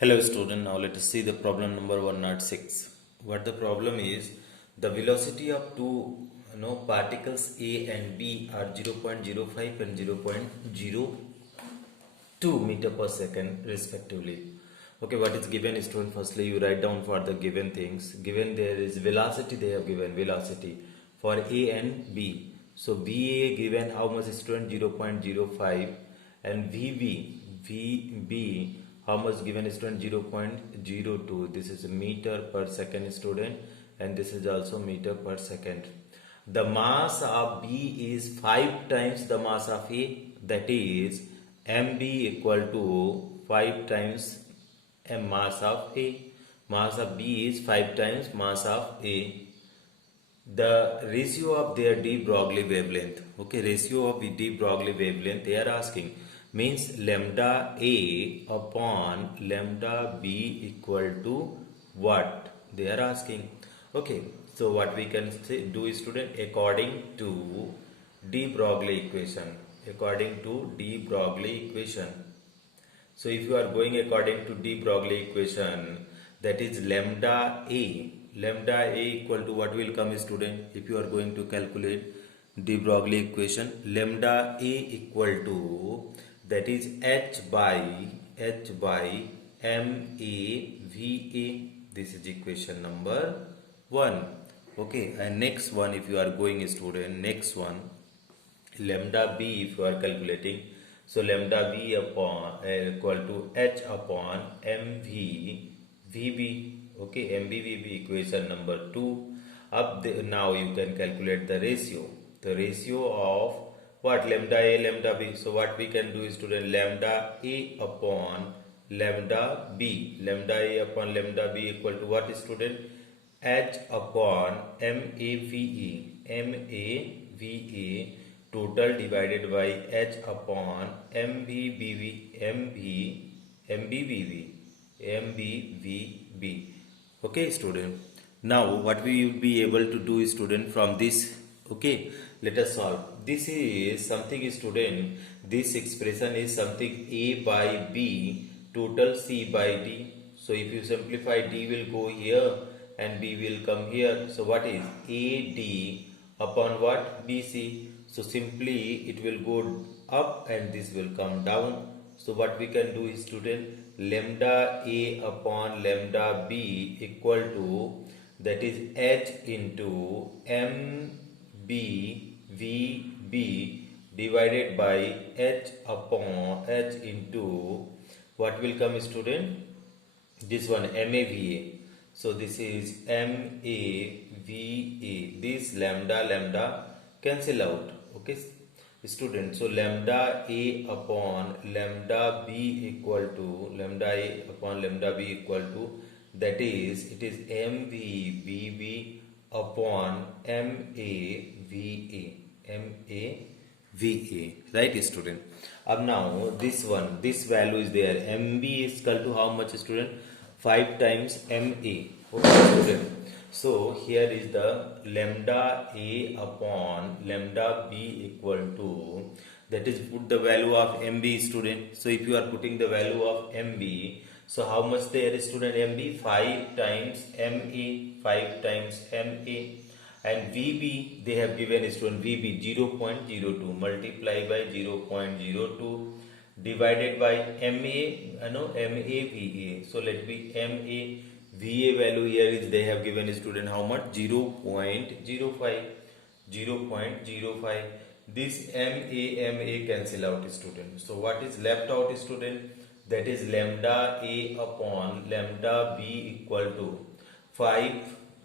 Hello student, now let us see the problem number 106. What the problem is, the velocity of two particles A and B are 0.05 and 0.02 meter per second respectively. Okay, what is given student? Firstly, you write down for the given things. Given there is velocity, they have given velocity for A and B. So VA given how much student? 0.05 and VB how much given student? 0.02. This is meter per second student, and this is also meter per second. The mass of B is 5 times the mass of A, that is MB equal to 5 times mass of A. Mass of B is 5 times mass of A. The ratio of their de-broglie wavelength. Okay, ratio of de-broglie wavelength they are asking means lambda A upon lambda B equal to what? They are asking. Okay, so what we can do, student, according to de-broglie equation. According to de-broglie equation. So if you are going according to de-broglie equation, that is lambda A equal to what will come, student? If you are going to calculate de-broglie equation, lambda A equal to, that is H by MAVA. This is equation number 1. Okay, and next one, if you are going, student, next one, lambda B, if you are calculating, so lambda B upon equal to H upon MVVB. Okay, MVVB equation number 2. Now you can calculate the ratio. The ratio of what? Lambda A, lambda B. So what we can do is, student, lambda A upon lambda B. Lambda A upon lambda B equal to what, student? H upon MAVA total divided by H upon MBVB. Okay, student. Now what we will be able to do, student, from this. Okay, let us solve. This is something, student. This expression is something A by B total C by D. So if you simplify, D will go here and B will come here. So what is AD upon what? BC. So simply it will go up and this will come down. So what we can do is, student, lambda A upon lambda B equal to, that is H into MBVB divided by H upon H into what will come, student? This one, MAVA. So this is MAVA. This lambda cancel out. Okay, student. So lambda A upon lambda B equal to that is, it is MVVB upon MAVA. Right, student? Now this value is there. MB is equal to how much, student? 5 times MA. Okay, student. So here is the lambda A upon lambda B equal to, that is, put the value of MB, student. So if you are putting the value of MB, so how much there is, student? MB 5 times MA, 5 times MA, and VB they have given, student, VB 0.02 multiply by 0.02 divided by MAVA. So let be MAVA value here is, they have given, student, how much? 0.05. This MA cancel out, student. So what is left out, student? That is lambda A upon lambda B equal to 5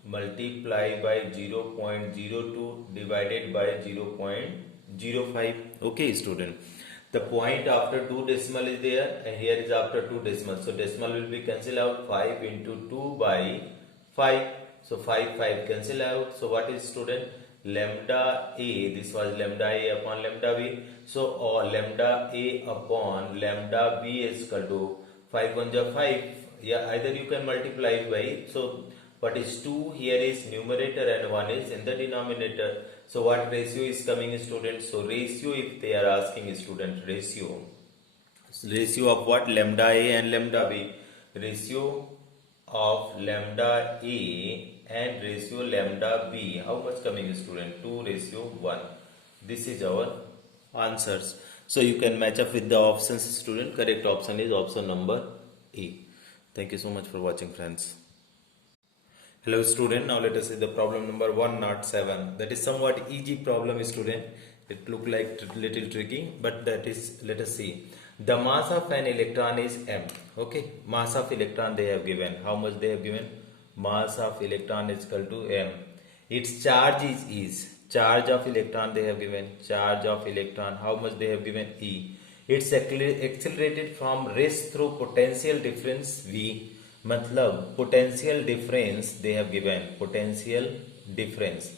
multiplied by 0.02 divided by 0.05. Okay, student. The point after 2 decimal is there, and here is after 2 decimal. So decimal will be cancel out. 5 into 2 by 5. So 5 cancel out. So what is, student? Lambda A. This was lambda A upon lambda B. So lambda A upon lambda B is equal to 5 1 ja 5. Yeah, either you can multiply it by. So what is 2 here is numerator and 1 is in the denominator. So what ratio is coming, student? So ratio, if they are asking, student, ratio of what? Lambda A and lambda B. ratio of lambda A and ratio lambda B. How much coming, student? 2:1. This is our answers. So you can match up with the options, student. Correct option is option number A. Thank you so much for watching, friends. Hello student, now let us see the problem number 107. That is somewhat easy problem, student. It look like little tricky, but that is, let us see. The mass of an electron is m. Okay, mass of electron they have given. How much they have given? Mass of electron is equal to m. Its charge is charge of electron they have given. Charge of electron, how much they have given? E. It's accelerated from rest through potential difference V. मतलब potential difference they have given. Potential difference.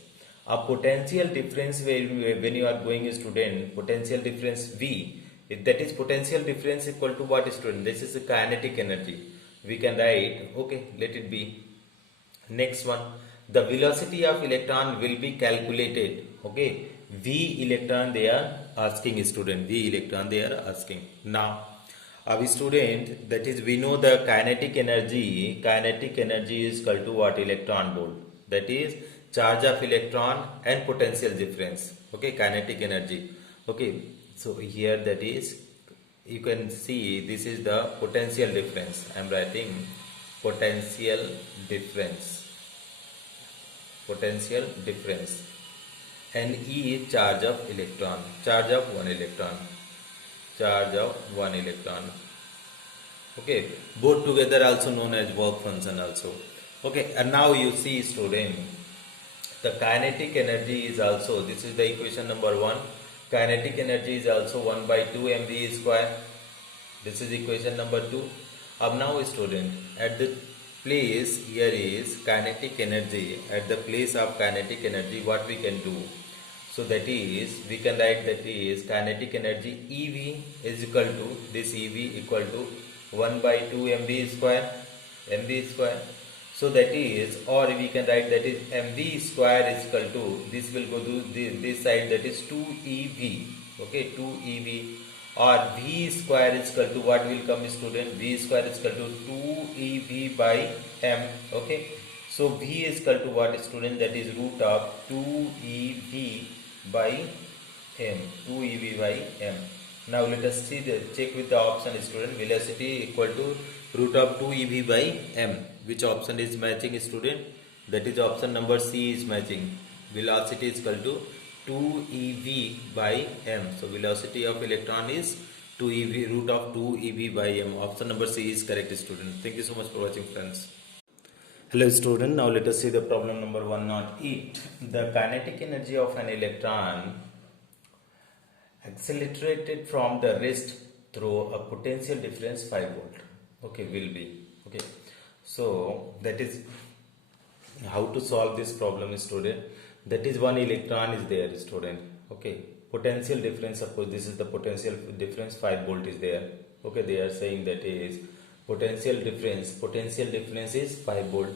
A potential difference when you are going, student, potential difference V, that is potential difference equal to what, student? This is the kinetic energy. We can write, okay, let it be. Next one, the velocity of electron will be calculated. Okay, V electron they are asking, student. V electron they are asking. Now, our student, that is, we know the kinetic energy. Kinetic energy is equal to what? Electron volt. That is charge of electron and potential difference. Okay, kinetic energy. Okay, so here that is, you can see this is the potential difference. I am writing potential difference. Potential difference. And E is charge of electron. Charge of one electron. Charge of one electron. Okay, both together also known as work function also. Okay, and now you see, student, the kinetic energy is also, this is the equation number 1. Kinetic energy is also 1 by 2 mv square. This is equation number 2. Now, student, at the place here is kinetic energy. At the place of kinetic energy, what we can do? So that is, we can write that is kinetic energy EV is equal to, this EV equal to 1 by 2 mv square. mv square. So that is, or we can write that is mv square is equal to, this will go to this side, that is 2EV. Okay, 2EV, or V square is equal to what will come, student? V square is equal to 2EV by m. Okay, so V is equal to what, student? That is root of 2EV by m. 2EV by m. Now let us see check with the option, student. Velocity equal to root of 2EV by m. Which option is matching, student? That is option number C is matching. Velocity is equal to 2EV by m. So velocity of electron is 2EV, root of 2EV by m. Option number C is correct, student. Thank you so much for watching, friends. Hello student, now let us see the problem number 108. The kinetic energy of an electron accelerated from the rest through a potential difference 5 volt. Okay, will be. Okay, so that is how to solve this problem, student. That is, one electron is there, student. Okay, potential difference, suppose this is the potential difference, 5 volt is there. Okay, they are saying that is potential difference is 5 volt.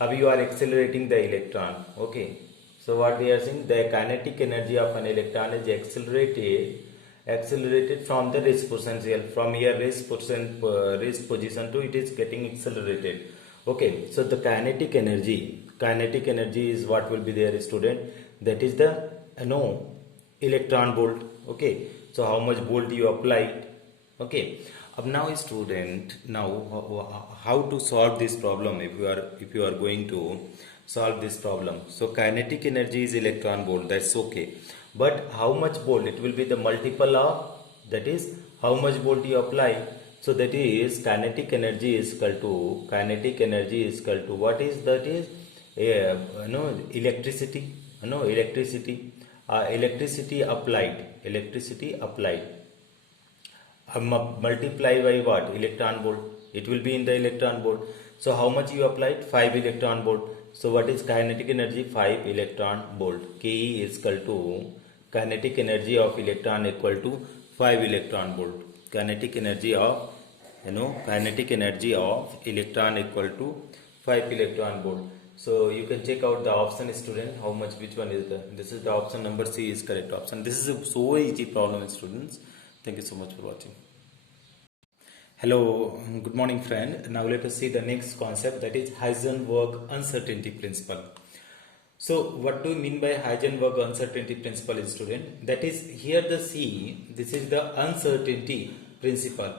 Now you are accelerating the electron. Okay, so what they are saying, the kinetic energy of an electron is accelerated from the rest potential, from here rest position to it is getting accelerated. Okay, so the kinetic energy is what will be there, student? That is the electron volt. Okay, so how much volt you apply? Okay, now student, now how to solve this problem if you are going to solve this problem? So kinetic energy is electron volt, that's okay, but how much volt? It will be the multiple of, that is how much volt you apply. So that is kinetic energy is equal to what is that is electricity. Electricity applied multiply by what? Electron volt. It will be in the electron volt. So how much you applied? 5 electron volt. So what is kinetic energy? 5 electron volt. Ke is equal to kinetic energy of electron equal to 5 electron volt. Kinetic energy of electron equal to 5 electron volt. So you can check out the option, student, how much, which one is the, this is the option number C is correct option. This is a so easy problem, students. Thank you so much for watching. Hello, good morning friend. Now let us see the next concept, that is Heisenberg uncertainty principle. So what do you mean by Heisenberg uncertainty principle, student? That is, here the C, this is the uncertainty principle.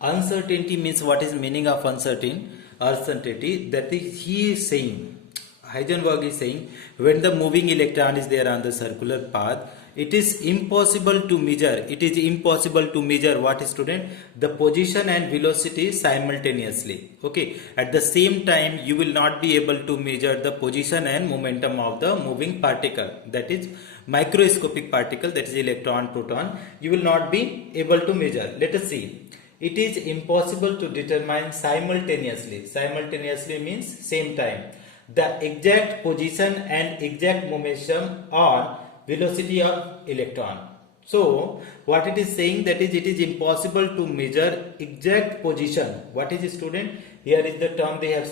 Uncertainty means, what is meaning of uncertainty? That is, he is saying, Heisenberg is saying, when the moving electron is there on the circular path, it is impossible to measure. It is impossible to measure what, student? The position and velocity simultaneously. Okay. At the same time, you will not be able to measure the position and momentum of the moving particle. That is microscopic particle. That is electron, proton. You will not be able to measure. Let us see. It is impossible to determine simultaneously. Simultaneously means same time, the exact position and exact momentum on velocity of electron. So what it is saying, that is, it is impossible to measure exact position. What is, student? Here is the term they have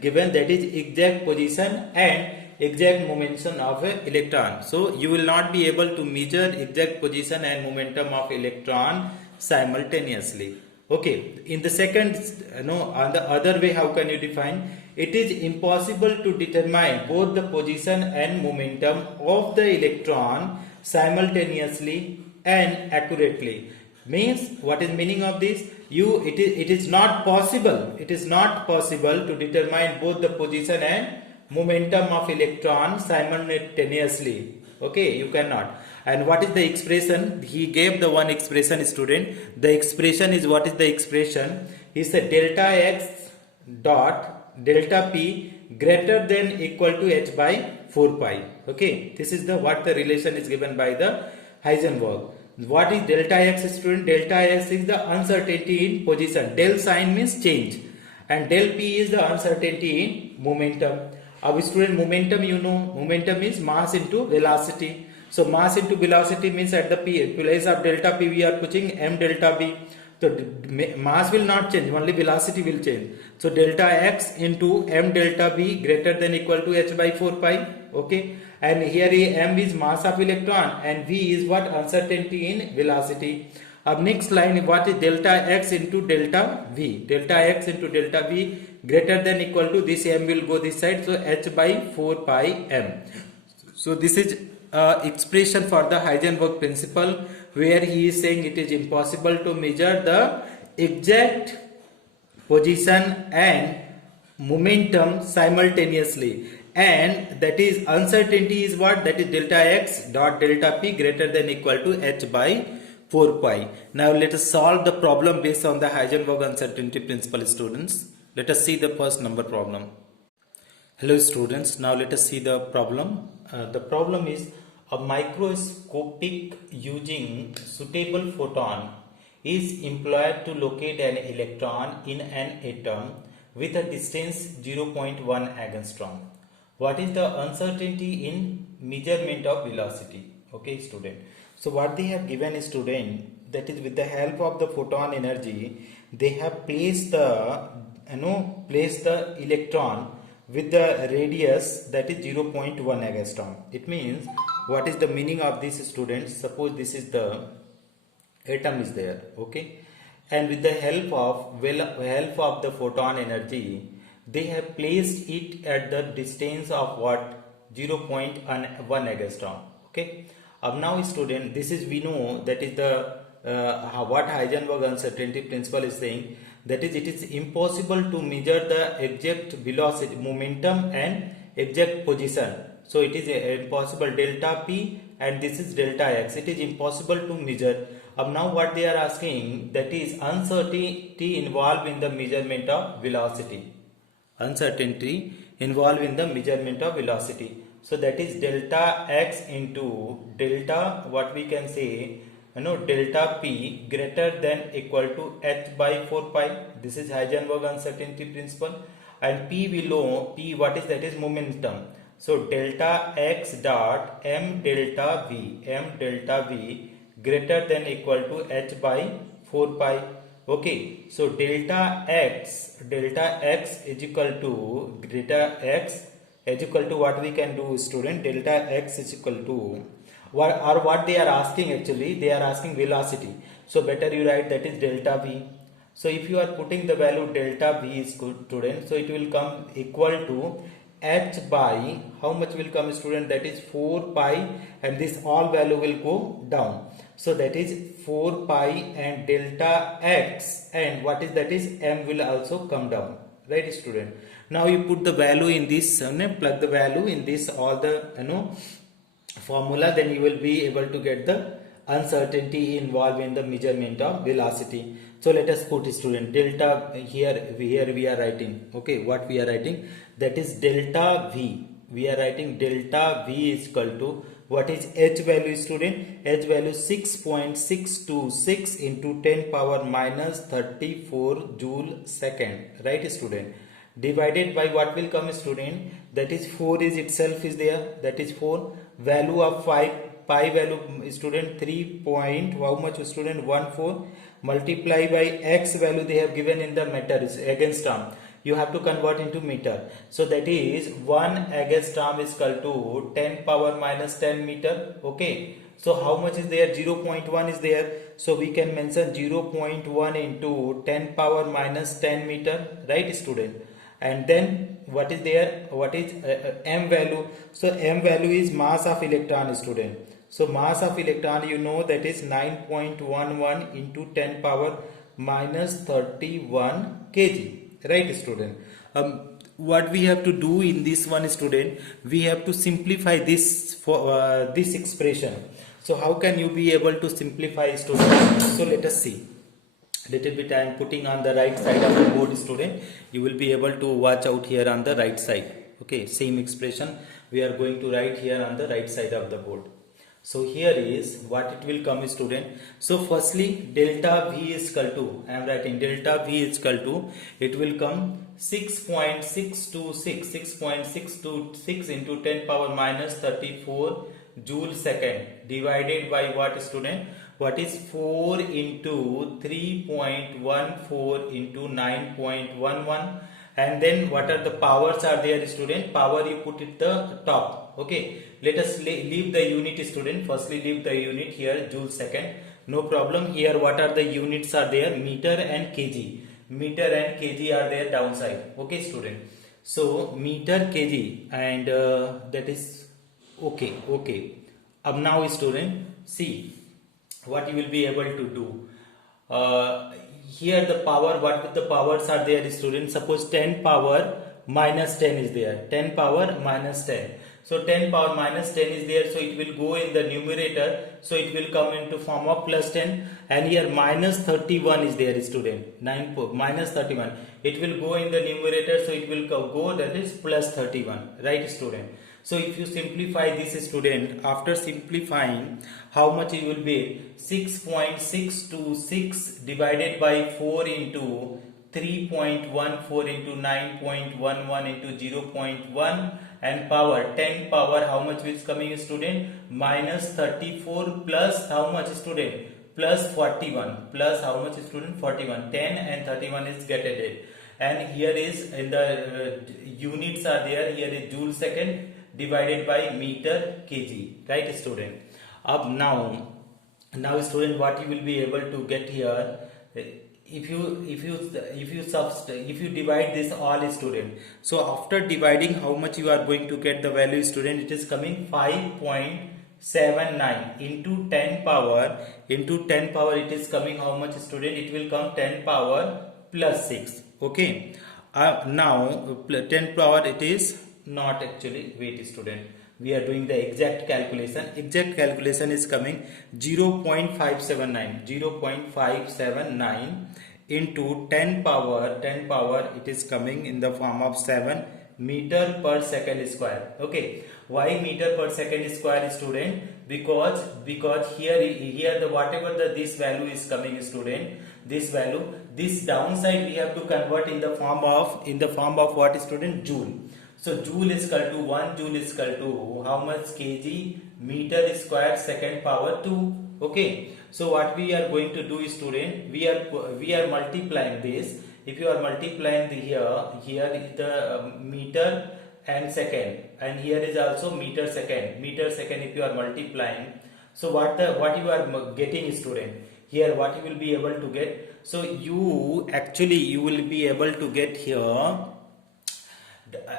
given, that is exact position and exact momentum of a electron. So you will not be able to measure exact position and momentum of electron simultaneously. Okay, in the second, on the other way, how can you define? It is impossible to determine both the position and momentum of the electron simultaneously and accurately. Means, what is meaning of this? It is not possible. It is not possible to determine both the position and momentum of electron simultaneously. Okay, you cannot. And what is the expression? He gave the one expression, student. The expression is, what is the expression? He said delta x dot delta p greater than equal to h by 4 pi. Okay, this is the what the relation is given by the Heisenberg. What is delta x, student? Delta x is the uncertainty in position. Del sign means change, and del p is the uncertainty in momentum. Our student, momentum, momentum is mass into velocity. So mass into velocity means at the place of delta p we are putting m delta v. So mass will not change, only velocity will change. So delta x into m delta v greater than equal to h by 4 pi. Okay, and here m is mass of electron and v is what? Uncertainty in velocity. Next line, what is delta x into delta v? Delta x into delta v greater than equal to, this m will go this side, so h by 4 pi m. So this is expression for the Heisenberg principle, where he is saying it is impossible to measure the exact position and momentum simultaneously, and that is uncertainty is what? That is delta x dot delta p greater than equal to h by 4 pi. Now let us solve the problem based on the Heisenberg uncertainty principle, students. Let us see the first number problem. Hello students, now let us see the problem. The problem is, a microscopic using suitable photon is employed to locate an electron in an atom with a distance 0.1 angstrom. What is the uncertainty in measurement of velocity? Okay, student. So what they have given is, student, that is with the help of the photon energy, they have placed the electron with the radius that is 0.1 angstrom. It means, what is the meaning of this, students? Suppose this is the atom is there, okay, and with the help of the photon energy, they have placed it at the distance of what? 0.1 angstrom. Okay. Now, student, this is, we know, that is the what Heisenberg uncertainty principle is saying, that is, it is impossible to measure the exact velocity, momentum and exact position. So it is impossible, delta p and this is delta x. It is impossible to measure. Now what they are asking, that is uncertainty involved in the measurement of velocity. Uncertainty involved in the measurement of velocity. So that is delta x into delta, what we can say, delta p greater than equal to h by 4 pi. This is Heisenberg uncertainty principle. And p below, p what is that? Is momentum. So delta x dot m delta v greater than equal to h by 4 pi. Okay, so delta x is equal to what we can do, student? Delta x is equal to what they are asking, actually they are asking velocity. So better you write that is delta v. So if you are putting the value delta V is good, student, so it will come equal to h by how much will come, student, that is 4 pi, and this all value will go down. So that is 4 pi and delta x, and what is that is m will also come down, right, student. Now you put the value in this, plug the value in this all the formula, then you will be able to get the uncertainty involved in the measurement of velocity. So let us put, student, delta here we are writing, okay, what we are writing, that is delta V. We are writing delta V is equal to, what is h value, student? H value 6.626 into 10 power minus 34 joule second, right, student, divided by what will come, student, that is 4 is itself is there, that is 4, value of 5 pi value, student, 3 point how much, student, 14, multiply by x value they have given in the meter is against term, you have to convert into meter. So that is 1 against term is equal to 10 power minus 10 meter, okay. So how much is there? 0.1 is there, so we can mention 0.1 into 10 power minus 10 meter, right, student. And then what is there, what is m value? So m value is mass of electron, student. So mass of electron, you know, that is 9.11 into 10 power minus 31 kg, right, student. What we have to do in this one, student, we have to simplify this for this expression. So how can you be able to simplify, student? So let us see. Little bit I am putting on the right side of the board, student. You will be able to watch out here on the right side. Okay, same expression we are going to write here on the right side of the board. So here is what it will come, student. So firstly, delta V is equal to, I am writing delta V is equal to, it will come 6.626 into 10 power minus 34 joule second, divided by what, student? What is 4 into 3.14 into 9.11, and then what are the powers are there, student? Power you put it the top, okay. Let us leave the unit, student. Firstly leave the unit here, joule second, no problem. Here what are the units are there? Meter and kg. Meter and kg are there downside, okay, student. So meter, kg, and that is okay. Now, student, see what you will be able to do. Here the power, what the powers are there, student? Suppose 10 power minus 10 is there, 10 power minus 10. So 10 power minus 10 is there, so it will go in the numerator, so it will come into form of plus 10, and here minus 31 is there, student, minus 31, it will go in the numerator, so it will go, that is plus 31, right, student. So if you simplify this, student, after simplifying, how much it will be? 6.626 divided by 4 into 3.14 into 9.11 into 0.1, and power 10 power how much is coming, student? Minus 34 plus how much, student? Plus 41, plus how much, student? 41. 10 and 31 is get added, and here is in the units are there, here is joule second divided by meter kg, right, student. Now student, what you will be able to get here, if you divide this all, student, so after dividing, how much you are going to get the value, student? It is coming 5.79 into 10 power, it is coming how much, student? It will come 10 power plus 6, okay. Now 10 power, it is not actually, wait, student, we are doing the exact calculation is coming 0.579 into 10 power, it is coming in the form of 7 meter per second square, okay. Why meter per second square, student? Because here the whatever this value is coming, student, this value, this downside we have to convert in the form of what, student? Joule. So joule is equal to 1 joule is equal to how much? Kg meter square second power 2, okay. So what we are going to do, student, we are multiplying this. If you are multiplying here is the meter and second, and here is also meter second. If you are multiplying, so what you are getting, student, here what you will be able to get, So you will be able to get here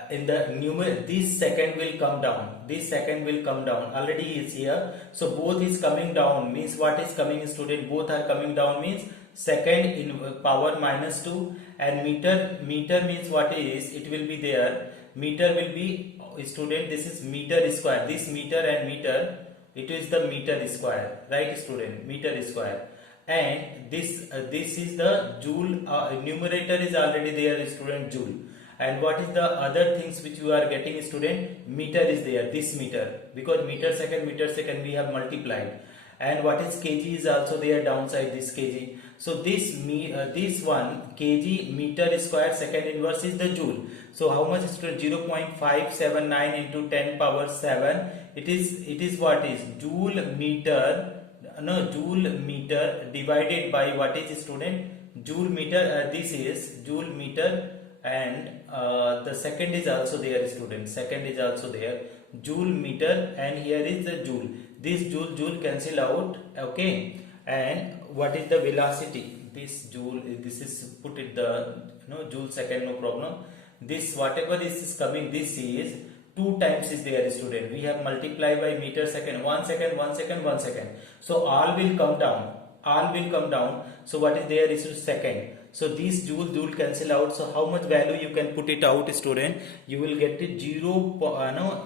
in the numerator. This second will come down, this second will come down, already is here. So both is coming down means what is coming, student? Both are coming down means second in power -2, and meter means what is, it will be there, meter will be, student, this is meter square, this meter and meter, it is the meter square, right student, meter square. And this is the joule, numerator is already there, student, joule. And what is the other things which you are getting, student? Meter is there, this meter, because meter second we have multiplied. And what is kg is also there downside, this kg. So this one kg meter square second inverse is the joule. So how much, student? 0.579 into 10 power 7. It is what is joule meter, joule meter divided by what is, student? Joule meter. This is joule meter, and the second is also there, student, second is also there, joule meter, and here is the joule. This joule cancel out, okay. And what is the velocity? This joule, this is put it the joule second, no problem. This whatever this is coming, this is 2 times is there, student. We have multiplied by meter second, 1 second, 1 second, 1 second. So all will come down, all will come down. So what is there is second. So this joule cancel out. So how much value you can put it out, student? You will get it 0.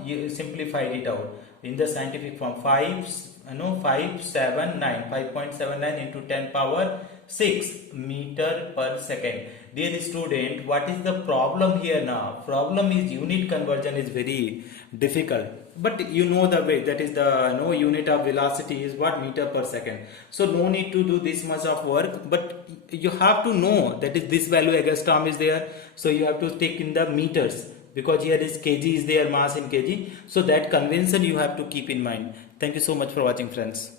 You simplified it out in the scientific form. 5.79 into 10 power 6 meter per second. Dear student, what is the problem here now? Problem is unit conversion is very difficult. But you know the way, that is the unit of velocity is what, meter per second. So no need to do this much of work, but you have to know that is this value against term is there. So you have to take in the meters, because here is kg is there, mass in kg. So that convention you have to keep in mind. Thank you so much for watching, friends.